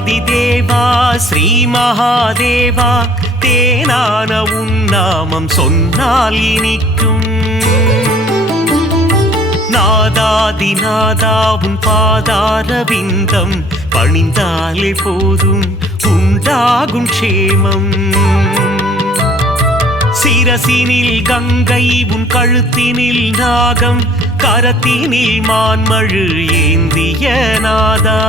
தேவாதிதேவா ஸ்ரீ மகாதேவா தேனான உன் நாமம் சொன்னால் இனிக்கும். நாதாதிநாதா உன் பாதார விந்தம் பணிந்தாலே போதும் உண்டாகும் க்ஷேமம். சிரசினில் கங்கை உன் கழுத்தினில் நாகம் கரத்தினில் மான்மழு ஏந்திய நாதா.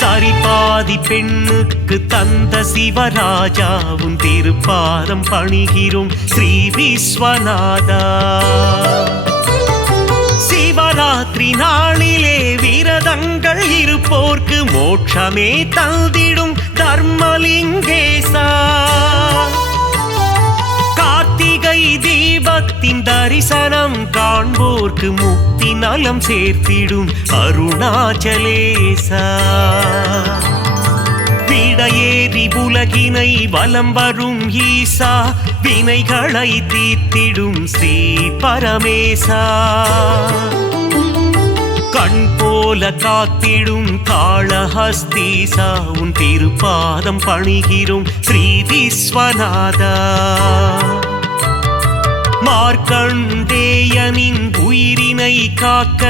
சரிபாதி பெண்ணுக்கு தந்த சிவராஜா உன் திருப்பாதம் பணிகிறோம் ஸ்ரீ விஸ்வநாதா. சிவராத்திரி நாளிலே விரதங்கள் இருப்போர்க்கு மோட்சமே தந்திடும் தர்மலிங்கேசா. கார்த்திகை தீபத்தின் தரிசனம் காண்போர்க்கு முக்தி நலம் சேர்த்திடும் அருணாச்சலேசா. விடையேறி உலகினை வலம் வரும் ஈசா வினைகளை தீர்த்திடும் ஸ்ரீ பரமேசா. கண் போல காத்திடும் காளஹஸ்தீசா உன் திருப்பாதம் பணிகிறோம் ஸ்ரீ விஸ்வநாதா. மார்க்கண்டேயனின் உயிரினை காக்க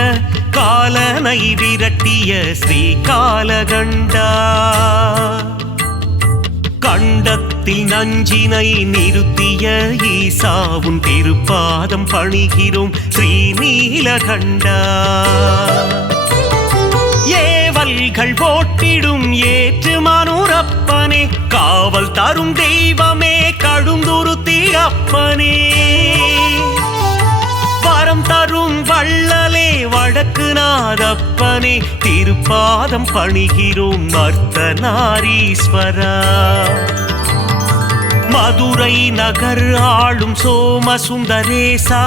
காலனை விரட்டிய ஸ்ரீ காலகண்டா. கண்டத்தில் நஞ்சினை நிறுத்திய ஈசா உன் திருப்பாதம் பணிகிறோம் ஸ்ரீ நீலகண்டா. ஏவல்கள் போட்டிடும் ஏற்று மனுரப்பனே காவல் தரும் தெய்வமே கடுந்துருத்தி அப்பனே. வரம் தரும் வள்ளலே வடக்கு நாதப்பனே திருப்பாதம் பணிகிறோம் அர்த்தநாரீஸ்வரா. மதுரை நகர் ஆளும் சோமசுந்தரேசா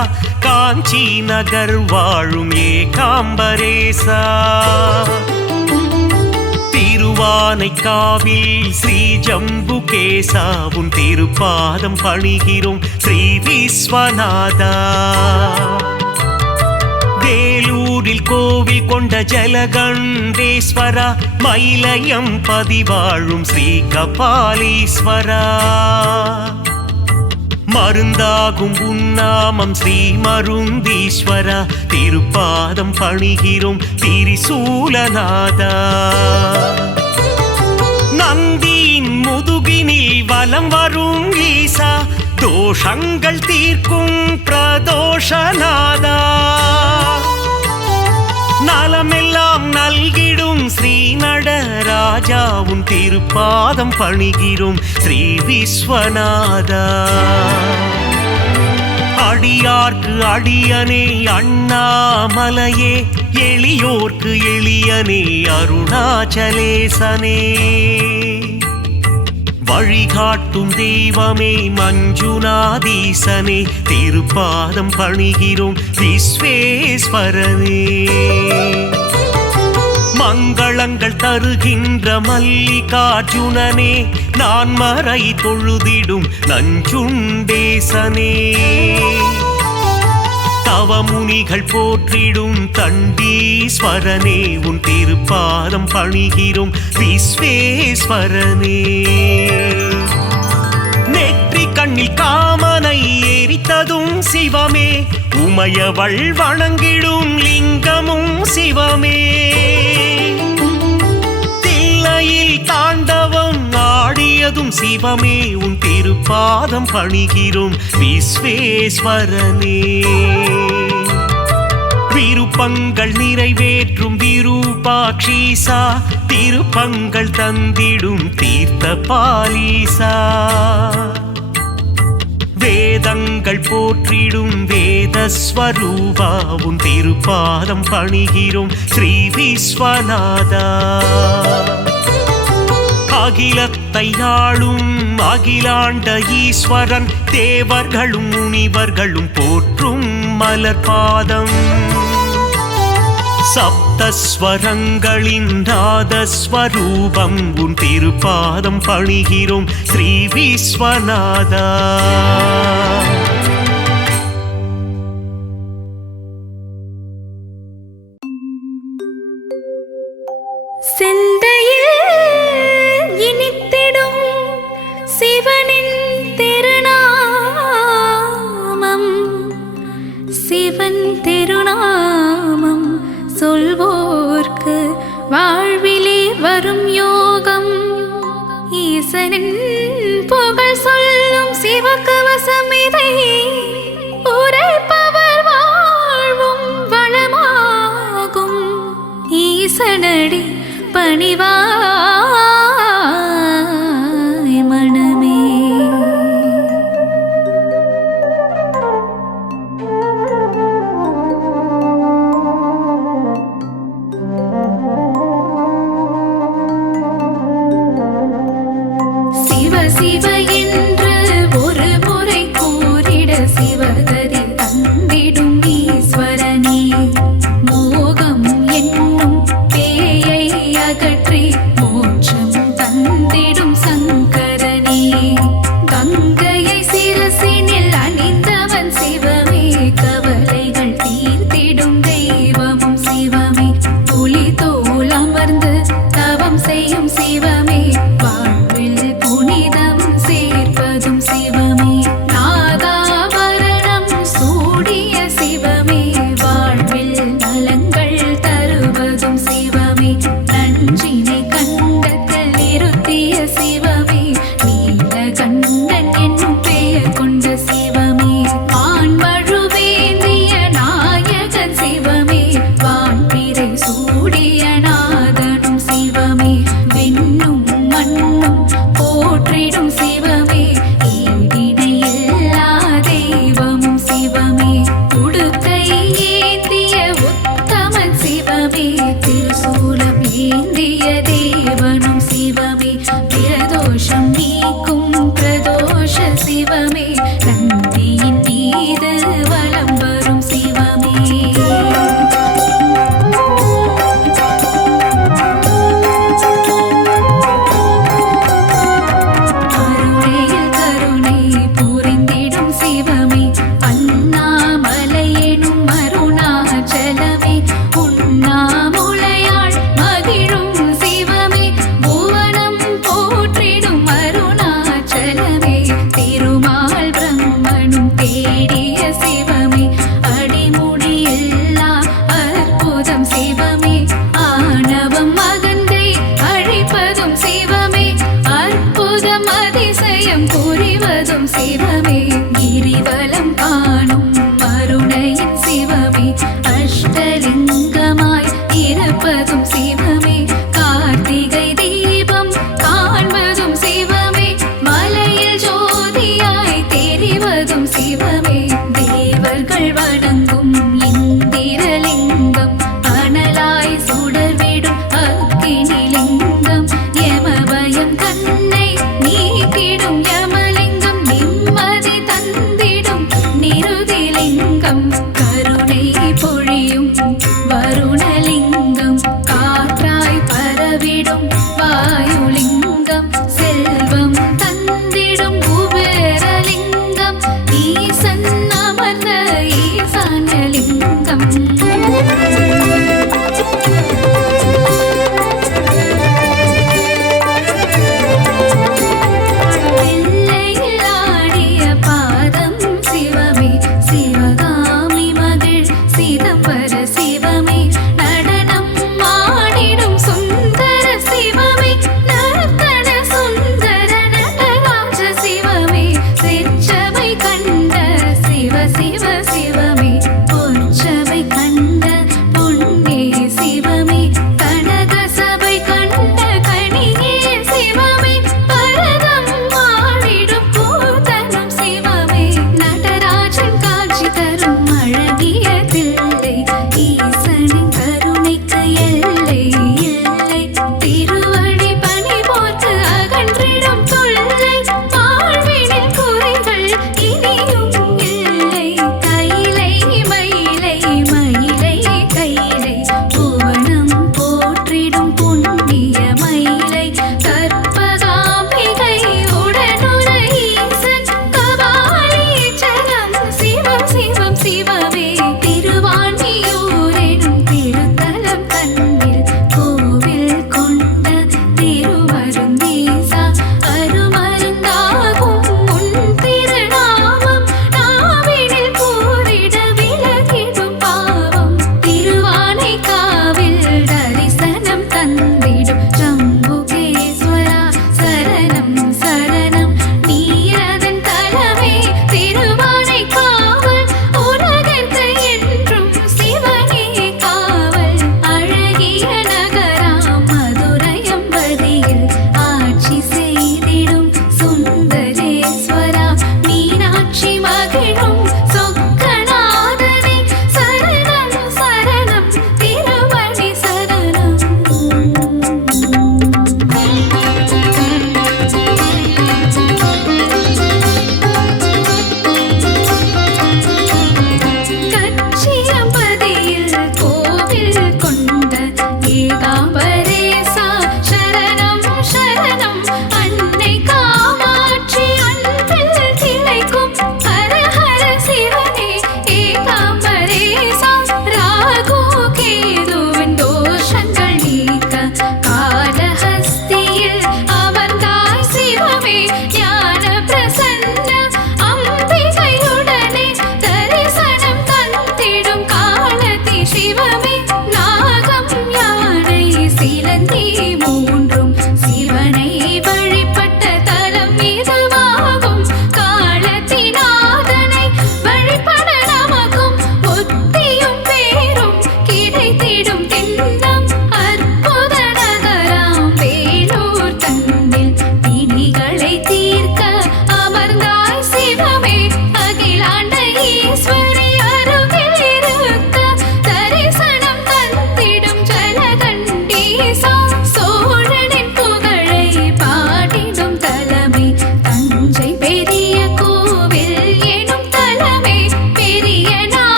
காஞ்சி நகர் வாழும் ஏகாம்பரேசா. திருவானைக்காவில் ஸ்ரீ ஜம்புகேசா உன் திருப்பாதம் பணிகிறோம் ஸ்ரீ விஸ்வநாதா. வேலூரில் கோவில் கொண்ட ஜலகண்டேஸ்வரா மயிலயம் பதிவாழும் ஸ்ரீ கபாலீஸ்வரா. மருந்தாகும் உன்னாமம் ஸ்ரீ மருந்தீஸ்வரா திருப்பாதம் பணிகிறோம் திரிசூலநாதா. நந்தியின் முதுகினில் வலம் வரும் ஈசா தோஷங்கள் தீர்க்கும் பிரதோஷநாதா. நலமெல்லாம் நல்கிடும் ஸ்ரீ நடராஜா உன் திருப்பாதம் பணிகிறோம் ஸ்ரீ விஸ்வநாதா. அடியார்க்கு அடியனே அண்ணாமலையே எளியோர்க்கு எளியனே அருணாச்சலேசனே. வழிகாட்டும் தெய்வமே மஞ்சுநாதீசனே திருப்பாதம் பணிகிறோம் விஸ்வேஸ்வரனே. மங்களங்கள் தருகின்ற மல்லிகார்ஜுனனே நான் மறை தொழுதிடும் நஞ்சுண்டேசனே. தவமுனிகள் போற்றிடும் தண்டீஸ்வரனே உன் திருப்பாதம் பணிகிறோம் விஸ்வேஸ்வரனே. நெற்றி கண்ணில் காமனை எரித்ததும் சிவமே உமையவள் வணங்கிடும் லிங்கமும் சிவமே. தில்லையில் தாண்டவம் ஆடியதும் சிவமே உன் திருப்பாதம் பணிகிறோம் விஸ்வேஸ்வரனே. விருப்பங்கள் நிறைவேற்றும் விரூபாட்சீசா திருப்பங்கள் தந்திடும் தீர்த்த பாலீசா. வேதங்கள் போற்றிடும் வேதஸ்வரூபா உன் திருப்பாதம் பணிகிறோம் ஸ்ரீ விஸ்வநாதா. அகிலத்தை ஆளும் அகிலாண்ட ஈஸ்வரன் தேவர்களும் முனிவர்களும் போற்றும் மலர்பாதம். சப்தஸ்வரங்களின் நாதஸ்வரூபம் உன் திருப்பாதம் பணிகிறோம் ஸ்ரீ விஸ்வநாதா. ஈசனின் புகழ் சொல்லும் சிவகவசம் இதை உரைப்பவர் வாழ்வும் வளமாகும். ஈசனடி பணிவாய் மனமே. சிவ சிவ என்று ஒரு முறை கூறிட சிவகதி தந்திடும் ஈஸ்வரனே. மோகம் என்னும் பேயை அகற்றி மோட்சம் தந்திடும் சங்கரனே. கங்கையை சிரசினில் அணிந்தவன் சிவமே. கவலைகள் தீர்த்திடும் தெய்வமும் சிவமே. புலி தோல் அமர்ந்து தவம் செய்யும் சிவமே. வாழ்வில் புனிதம் சேர்ப்பதும் சிவமே. நாகாபரணம் சூடிய சிவமே. வாழ்வில் நலங்கள் தருவதும் சிவமே. நஞ்சினை கண்டத்தில் நிறுத்திய சிவமே. நீலகண்டன் என்னும் பெயர் கொண்ட சிவமே. ஆண்மழுவேந்திய நாயகன் சிவமே. வான்பிறை சூடிய நாதனும் சிவமே. விண்ணும்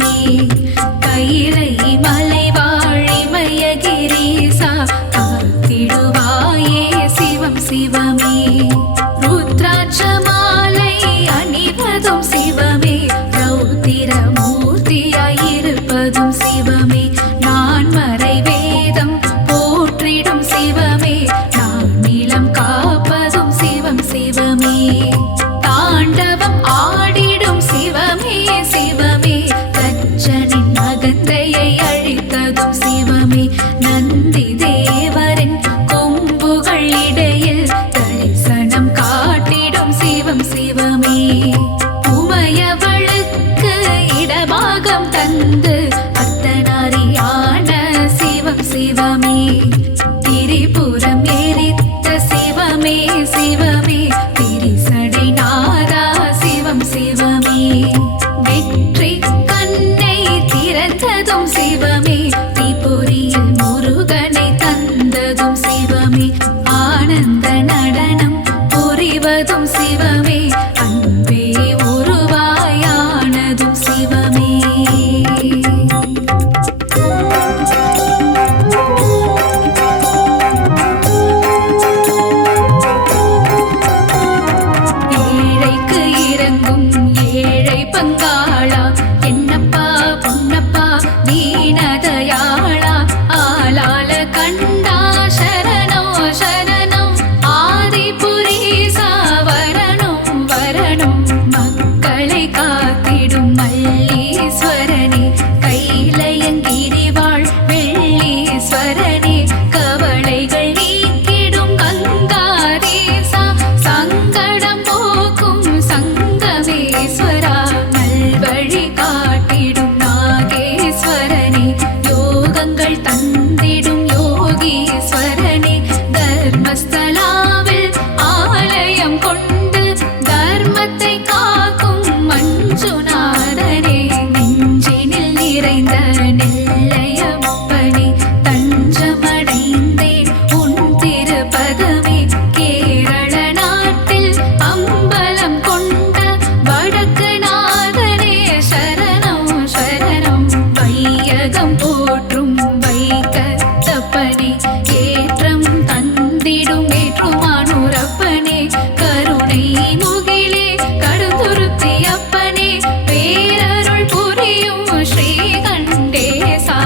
சிவமே கைலை மலைவாழ் இமயகிரீசா காத்திடுவாயே சிவம் சிவமே ருத்ராட்ச மாலை அணிவதும் சிவமே ரௌத்திர மூர்த்தியாயிருப்பதும் சிவமே நான் மறை வேதம் போற்றிடும் சிவமே நான் நிலம் காப்பதும் சிவம் சிவமே தாண்டவம் ஆடிடும் சிவமே சிவமே தச்சனின் அகந்தையை அழித்ததும் சிவமே நந்தி தேவரின் கொம்புகள் இடையில் தரிசனம் காட்டிடும் சிவம் சிவமே உமையவளுக்கு இடபாகம் தந்து அர்த்தநாரியான சிவம் சிவமே திரிபுரம் எரித்த சிவமே சிவமே திரிசடை நாதா சிவம் சிவமே வெற்றி கண்ணை திறந்ததும் சிவமே தீபொறியில் முருகனை தந்ததும் சிவமே ஆனந்த நடனம் புரிவதும் சிவமே அன்பே உருவாயானதும் சிவமே ஏழைக்கு இறங்கும் ஏழை பங்காளா என்னப்பா பொன்னப்பா தீனதயாளா ஆலால கண்டா சரணோ சரணம் ஆதிபுரீசா வரணும் வரணும் மக்களை காத்திடும் மல்லீஸ்வரனே கைலையங்கிரிவாழ் வெள்ளீஸ்வரனே கவலைகள் நீக்கிடும் கங்காதேசா சங்கடம் போக்கும் சங்கமேஸ்வரா நல்வழி காட்டிடும் நாகேஸ்வரனே யோகங்கள் தந்திடும் யோகீஸ்வரனே தர்மஸ்தலாவில் ஆலயம் கொண்டு தர்மத்தை காக்கும் மஞ்சுநாதனே நெஞ்சினில் நிறைந்த நெல்லையப்பனே தஞ்சமடைந்தேன் உன் திருப்பதமே கேரள நாட்டில் அம்பலம் கொண்ட வடக்கு நாதனே சரணம் சரணம் வையகம் போற்றும் வைக்கத்தப்பனே ஏற்றம் தந்திடும் ஏற்றுமானூரப்பனே கருணை முகிலே கடுந்துருத்தி அப்பனே பேரருள் புரியும் ஸ்ரீகண்டேசா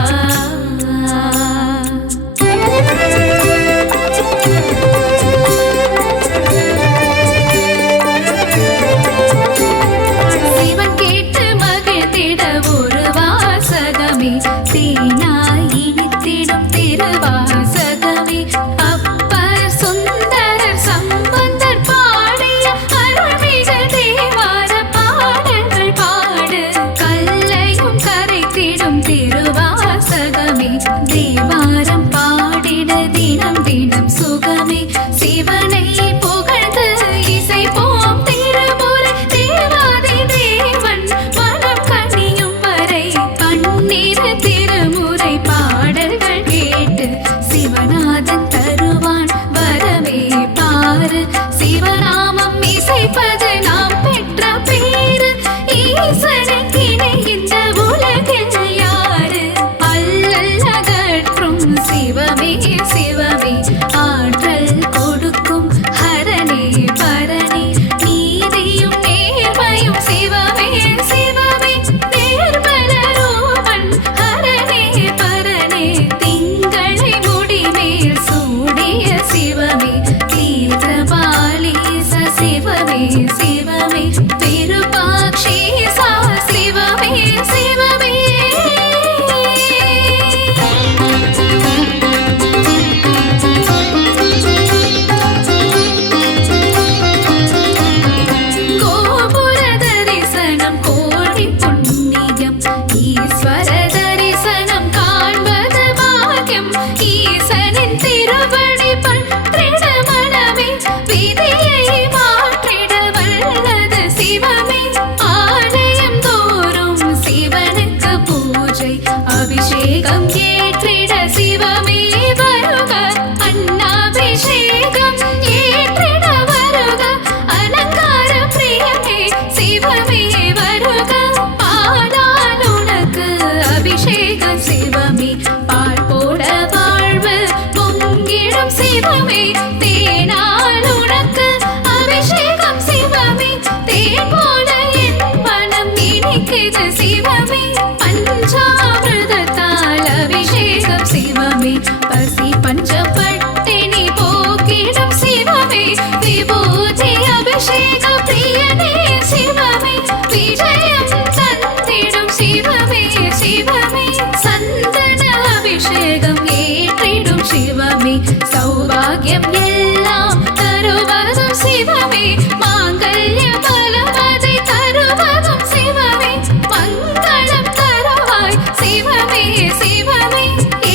சிவன் கேட்டு மகிழ்ந்திட ஒரு வாசகமே தேனாய் இனித்திடும் திருவாசகமே அப்பர் சுந்தரர் சம்பந்தர் பாடிய அருள்மிகு தேவார பாடல்கள் பாடு கல்லையும் கரைத்திடும் திருவாசகமே தேவாரம் பாடிட தினம் தினம் சுகமே சிவனை புகழ்ந்து இசைப்போம் திருமுறை தேவாதி தேவன் மனம் கனியும் வரை பன்னிரு திருமுறை பாடல்கள் கேட்டு சிவநாதன் தருவான் வரவே பாரு சிவநாமம் இசைப்பது நாம் பெற்ற பேரு ஈசனுக்கிணை இந்த உலகில் யாரு அல்லல் அகற்ற சிவமே சந்தன அபிஷேகம் ஏற்றிடும் சிவமே சௌபாகியம் எல்லாம் தருவதும் சிவமே மாங்கல்ய பலமதை தருவதும் சிவமே மங்களம் தருவாய் சிவமே சிவமே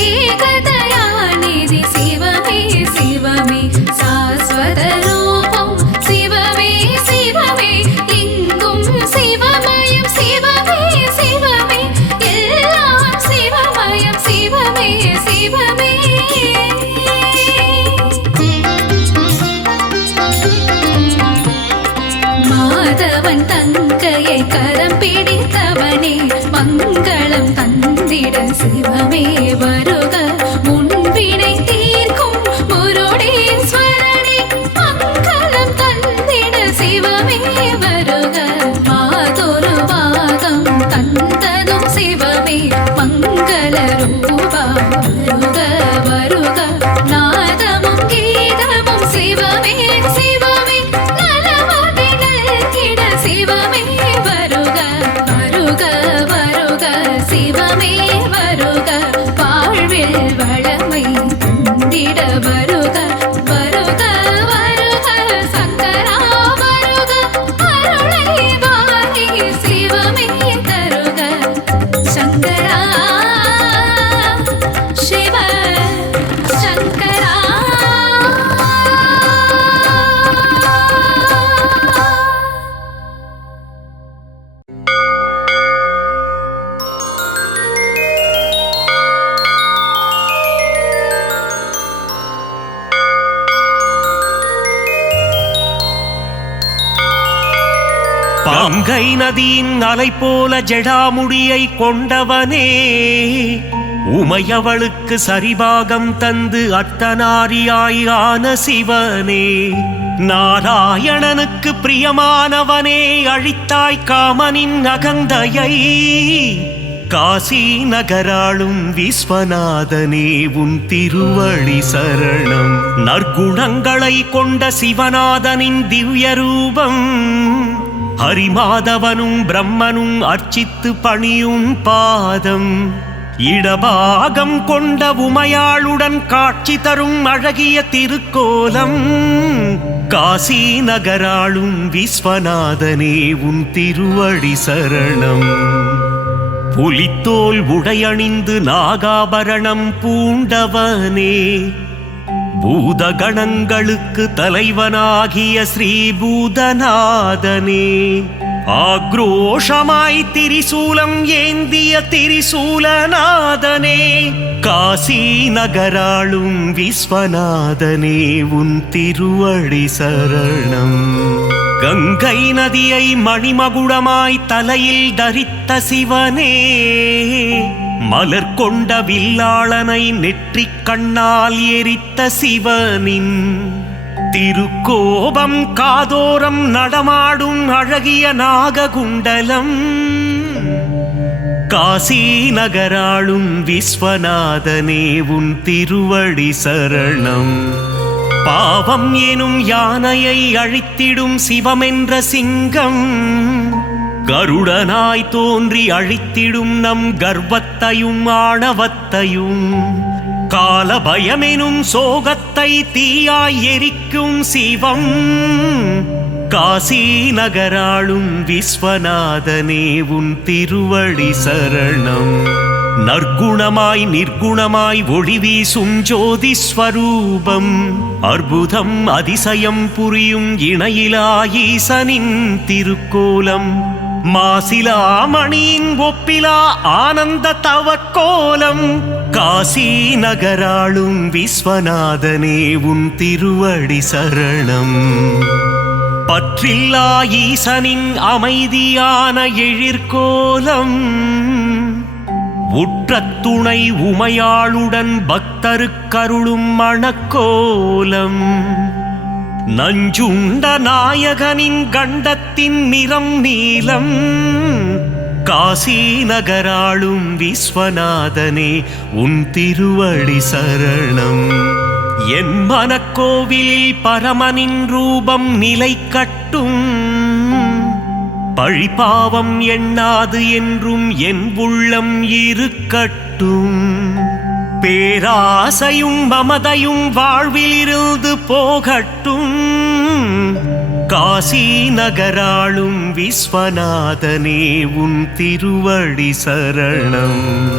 ஏகதயாநிதி சிவமே சிவமே சாஸ்வத ரூபம் சிவமே சிவமே எங்கும் சிவமயம் சிவமே சிவமே எல்லாம் சிவமயம் சிவமே சிவமே மாதவன் தங்கையை கரம் பிடித்தவனே மங்களம் தந்திட சிவமே வருக முன்பினை தீர்க்கும் முருடேஸ்வரனே மங்களம் தந்திட சிவமே வருக மாதொரு பாகம் தந்ததும் சிவமே மங்கள ரூபா வருக வருக நாதமும் கீதமும் சிவமே சிவமே நலமதை நல்கிட சிவமே வருக வருக வருக சிவமே வருக வாழ்வில் வளமை தந்திட வருக வருக வருக சங்கரா வருக அருளை வாரி சிவமே தருக சங்கரா சிவ சங்கரா பங்கை நதியின் அலை போல ஜடாமுடியை கொண்டவனே உமையவளுக்கு சரிபாகம் தந்து அர்த்தநாரியாய் ஆன சிவனே நாராயணனுக்கு பிரியமானவனே அழித்தாய் காமனின் அகந்தையை காசி நகராளும் விஸ்வநாதனே உன் திருவடி சரணம் நற்குணங்களை கொண்ட சிவநாதனின் திவ்ய ரூபம் ஹரிமாதவனும் பிரம்மனும் அர்ச்சித்து பணியும் பாதம் இடபாகம் கொண்ட உமையாளுடன் காட்சி தரும் அழகிய திருக்கோலம் காசி நகராளும் விஸ்வநாதனே உன் திருவடி சரணம் புலித்தோல் உடையணிந்து நாகாபரணம் பூண்டவனே பூதகணங்களுக்கு தலைவனாகிய ஸ்ரீபூதநாதனே ஆக்ரோஷமாய் திரிசூலம் ஏந்திய திரிசூலநாதனே காசி நகராளும் விஸ்வநாதனே உன் திருவடி சரணம் கங்கை நதியை மணிமகுடமாய் தலையில் தரித்த சிவனே மலர் கொண்ட வில்லாளனை நெற்றிக் கண்ணால் எரித்த சிவனின் திருக்கோபம் காதோரம் நடமாடும் அழகிய நாககுண்டலம் காசி நகராளும் விஸ்வநாதனே உன் திருவடி சரணம் பாவம் எனும் யானையை அழித்திடும் சிவமென்ற சிங்கம் கருடனாய் தோன்றி அழித்திடும் நம் கர்வத்தையும் ஆணவத்தையும் கால பயமெனும் சோகத்தை தீயாய் எரிக்கும் சிவம் காசி நகராளும் விஸ்வநாதனே உன் திருவடி சரணம் நற்குணமாய் நிர்குணமாய் ஒளி வீசும் ஜோதி ஸ்வரூபம் அற்புதம் அதிசயம் புரியும் இணையிலா ஈசனின் திருக்கோலம் மாசிலாமணியின் ஒப்பிலா ஆனந்த தவக்கோலம் காசி நகராளும் விஸ்வநாதனே உன் திருவடி சரணம் பற்றில்லா ஈசனின் அமைதியான எழிற்கோலம் உற்ற துணை உமையாளுடன் பக்தருக்கருளும் மணக்கோலம் நஞ்சுண்ட நாயகனின் கண்டத்தின் நிறம் நீலம் காசி நகராளும் விஸ்வநாதனே உன் திருவடி சரணம் என் மனக்கோவிலில் பரமனின் ரூபம் நிலை கட்டும் பழிபாவம் எண்ணாது என்றும் என் உள்ளம் இருக்கட்டும். பேராசையும் மமதையும் வாழ்வில் இருந்து போகட்டும். காசி நகராளும் விஸ்வநாதனே உன் திருவடி சரணம்.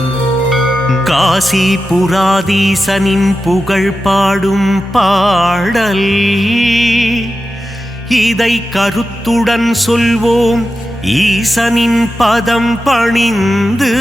காசி புராதீசனின் புகழ் பாடும் பாடல் இதை கருத்துடன் சொல்வோம் ஈசனின் பதம் பணிந்து.